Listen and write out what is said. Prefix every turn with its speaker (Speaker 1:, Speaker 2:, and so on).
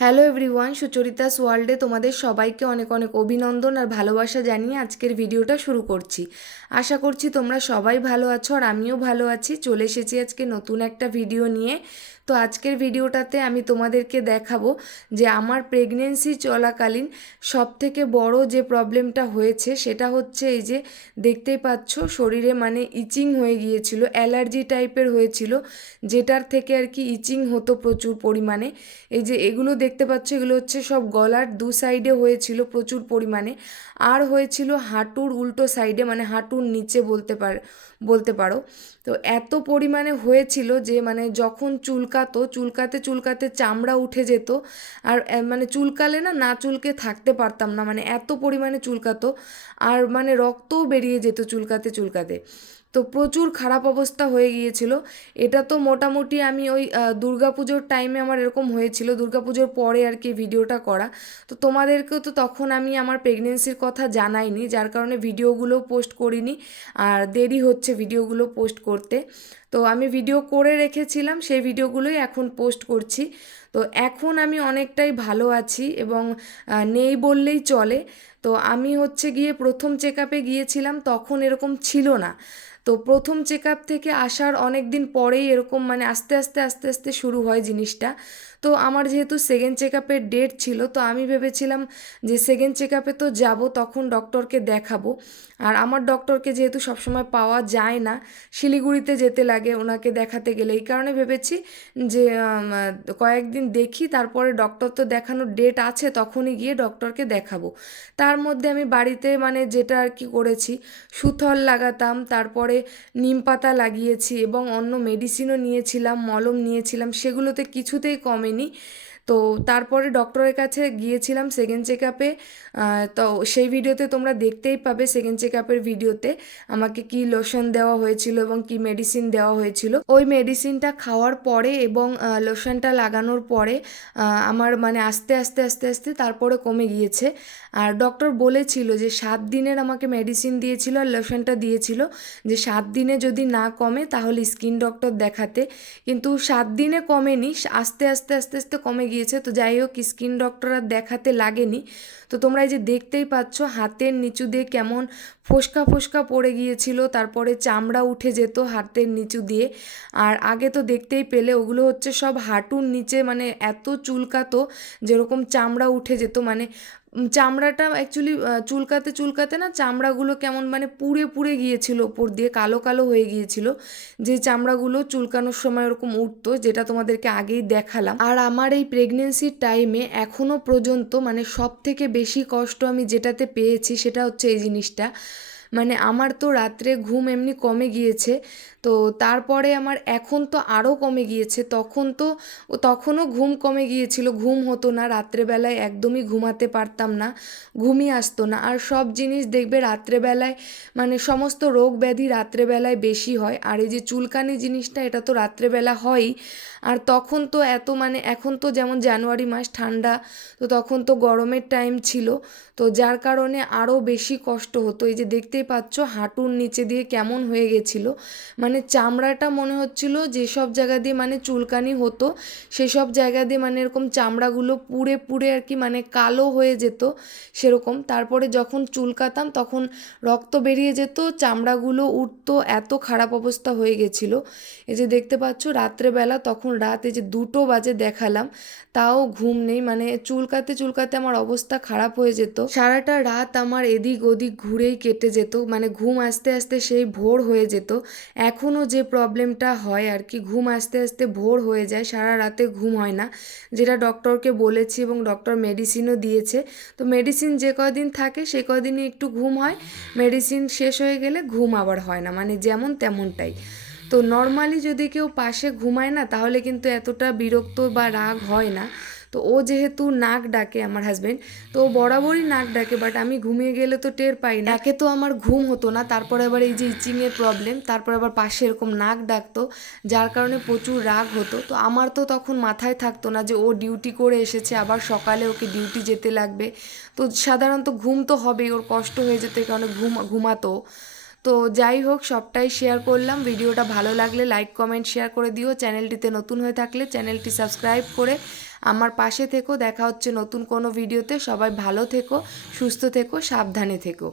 Speaker 1: Hello everyone Sucharitas ওয়ার্ল্ডে তোমাদের সবাইকে অনেক অনেক অভিনন্দন আর ভালোবাসা জানিয়ে আজকের ভিডিওটা শুরু করছি। আশা করছি তোমরা সবাই ভালো আছো আর আমিও ভালো আছি। চলে এসেছি আজকে নতুন একটা ভিডিও নিয়ে। তো আজকের ভিডিওটাতে আমি তোমাদেরকে দেখাবো যে আমার প্রেগনেন্সি চলাকালীন সব থেকে বড় যে প্রবলেমটা হয়েছে, সেটা হচ্ছে এই যে দেখতেই পাচ্ছ শরীরে মানে ইচিং হয়ে গিয়েছিল অ্যালার্জি টাইপের হয়েছিল, যেটার থেকে আর কি ইচিং হতো প্রচুর পরিমাণে। এই যে এগুলো দেখতে পাচ্ছ, এগুলো হচ্ছে সব গলার দু সাইডে হয়েছিল প্রচুর পরিমাণে, আর হয়েছিল হাঁটুর উল্টো সাইডে মানে হাঁটুর নিচে বলতে পার, বলতে পারো। তো এত পরিমাণে হয়েছিল যে মানে যখন চুলকাতো, চুলকাতে চুলকাতে চামড়া উঠে যেত। আর মানে চুলকালে না না চুলকে থাকতে পারতাম না মানে এত পরিমাণে চুলকাতো। আর মানে রক্তও বেরিয়ে যেত চুলকাতে চুলকাতে। তো প্রচুর খারাপ অবস্থা হয়ে গিয়েছিল। এটা তো মোটামুটি আমি ওই দুর্গাপুজোর টাইমে আমার এরকম হয়েছিল। দুর্গাপুজোর পরে আর কি ভিডিওটা করা। তো তোমাদেরকেও তো তখন আমি আমার প্রেগনেন্সির কথা জানাইনি, যার কারণে ভিডিওগুলো পোস্ট করিনি। আর দেরি হচ্ছে ভিডিওগুলো পোস্ট করতে। তো আমি ভিডিও করে রেখেছিলাম, সেই ভিডিওগুলোই এখন পোস্ট করছি। তো এখন আমি অনেকটাই ভালো আছি এবং নেই বললেই চলে। তো আমি হচ্ছে গিয়ে প্রথম চেক আপে গিয়েছিলাম তখন এরকম ছিল না। তো প্রথম চেক আপ থেকে আসার অনেক দিন পরেই এরকম মানে আস্তে আস্তে আস্তে আস্তে শুরু হয় জিনিসটা। তো আমার যেহেতু সেকেন্ড চেক আপের ডেট ছিল তো আমি ভেবেছিলাম যে সেকেন্ড চেক আপে তো যাব তখন ডক্টরকে দেখাবো। আর আমার ডক্টরকে যেহেতু সবসময় পাওয়া যায় না শিলিগুড়িতে যেতে লাগে ওনাকে দেখাতে গেলে। এই কারণে ভেবেছি যে আম, কয়েকদিন দেখি তারপরে ডক্টর তো দেখানোর ডেট আছে, তখনই গিয়ে ডক্টরকে দেখাবো। তার মধ্যে আমি বাড়িতে মানে যেটা আর কি করেছি, সুথল লাগাতাম, তারপরে নিম পাতা লাগিয়েছি এবং অন্য মেডিসিনও নিয়েছিলাম, মলম নিয়েছিলাম, সেগুলোতে কিছুতেই কমেনি। তো তারপরে ডক্টরের কাছে গিয়েছিলাম সেকেন্ড চেক আপে তো সেই ভিডিওতে তোমরা দেখতেই পাবে সেকেন্ড চেক আপের ভিডিওতে আমাকে কি লোশন দেওয়া হয়েছিল এবং কি মেডিসিন দেওয়া হয়েছিল। ওই মেডিসিনটা খাওয়ার পরে এবং লোশনটা লাগানোর পরে আমার মানে আস্তে আস্তে আস্তে আস্তে তারপরে কমে গিয়েছে। আর ডক্টর বলেছিল যে সাত দিনের আমাকে মেডিসিন দিয়েছিল আর লোশনটা দিয়েছিল যে সাত দিনে যদি না কমে তাহলে স্কিন ডক্টর দেখাতে। কিন্তু সাত দিনে কমেনি, আস্তে আস্তে আস্তে আস্তে কমে গিয়েছে তো যাই হোক স্কিন ডক্টর আর দেখাতে লাগেনি। তো তোমরা এই যে দেখতেই পাচ্ছ, হাতের নিচু দিয়ে কেমন ফোসকা ফোসকা পড়ে গিয়েছিল, তারপরে চামড়া উঠে যেত হাতের নিচু দিয়ে। আর আগে তো দেখতেই পেলে, ওগুলো হচ্ছে সব হাঁটুর নিচে মানে এত চুলকাতো, যেরকম চামড়া উঠে যেত। মানে চামড়াটা অ্যাকচুয়ালি চুলকাতে চুলকাতে না চামড়াগুলো কেমন মানে পুড়ে পুড়ে গিয়েছিল, ওপর দিয়ে কালো কালো হয়ে গিয়েছিল। যে চামড়াগুলো চুলকানোর সময় ওরকম উঠতো, যেটা তোমাদেরকে আগেই দেখালাম। আর আমার এই প্রেগনেন্সির টাইমে এখনও পর্যন্ত মানে সব থেকে বেশি কষ্ট আমি যেটাতে পেয়েছি সেটা হচ্ছে এই জিনিসটা। মানে আমার তো রাত্রে ঘুম এমনি কমে গিয়েছে। তো তারপরে আমার এখন তো আরও কমে গিয়েছে। তখন তো, তখনও ঘুম কমে গিয়েছিল। ঘুম হতো না, রাত্রেবেলায় একদমই ঘুমাতে পারতাম না, ঘুমই আসতো না। আর সব জিনিস দেখবে রাত্রেবেলায় মানে সমস্ত রোগ ব্যাধি রাত্রেবেলায় বেশি হয়। আর এই যে চুলকানি জিনিসটা, এটা তো রাত্রেবেলা হয়ই। আর তখন তো এত মানে এখন তো যেমন জানুয়ারি মাস ঠান্ডা, তো তখন তো গরমের টাইম ছিল। তো যার কারণে আরও বেশি কষ্ট হতো। এই যে দেখতেই পাচ্ছ হাঁটুর নিচে দিয়ে কেমন হয়ে গেছিল। মানে চামড়াটা মনে হচ্ছিল যেসব জায়গা দিয়ে মানে চুলকানি হতো সেসব জায়গা দিয়ে মানে এরকম চামড়াগুলো পুড়ে পুড়ে আর কি মানে কালো হয়ে যেত সেরকম। তারপরে যখন চুলকাতাম তখন রক্ত বেরিয়ে যেত, চামড়াগুলো উঠতো, এত খারাপ অবস্থা হয়ে গেছিল। এই যে দেখতে পাচ্ছ রাত্রেবেলা তখন রাত, এই যে দুটো বাজে দেখালাম, তাও ঘুম নেই। মানে চুলকাতে চুলকাতে আমার অবস্থা খারাপ হয়ে যেত। সারাটা রাত আমার এদিক ওদিক ঘুরেই কেটে যেত। মানে ঘুম আস্তে আস্তে সেই ভোর হয়ে যেত। এখনও যে প্রবলেমটা হয় আর কি, ঘুম আস্তে আস্তে ভোর হয়ে যায়, সারা রাতে ঘুম হয় না, যেটা ডক্টরকে বলেছি এবং ডক্টর মেডিসিনও দিয়েছে। তো মেডিসিন যে কদিন থাকে সে কদিনই একটু ঘুম হয়, মেডিসিন শেষ হয়ে গেলে ঘুম আবার হয় না মানে যেমন তেমনটাই। তো নর্মালি যদি কেউ পাশে ঘুমায় না, তাহলে কিন্তু এতটা বিরক্ত বা রাগ হয় না। তো ও যেহেতু নাক ডাকে আমার হাজবেন্ড তো বরাবরই নাক ডাকে বাট আমি ঘুমিয়ে গেলে তো টের পাই না। একে তো আমার ঘুম হতো না, তারপরে আবার এই যে ইচিংয়ের প্রবলেম তারপরে আবার পাশে এরকম নাক ডাকতো, যার কারণে প্রচুর রাগ হতো। তো আমার তো তখন মাথায় থাকতো না যে ও ডিউটি করে এসেছে, আবার সকালে ওকে ডিউটি যেতে লাগবে। তো সাধারণত ঘুম তো হবেই, ওর কষ্ট হয়ে যেতে কারণে ঘুম, ঘুমাতো। তো যাই হোক, সবটাই শেয়ার করলাম। ভিডিওটা ভালো লাগলে লাইক কমেন্ট শেয়ার করে দিও। চ্যানেলটিতে নতুন হয়ে থাকলে চ্যানেলটি সাবস্ক্রাইব করে আমার পাশে থেকো। দেখা হচ্ছে নতুন কোনো ভিডিওতে সবাই ভালো থেকো, সুস্থ থেকো, সাবধানে থেকো।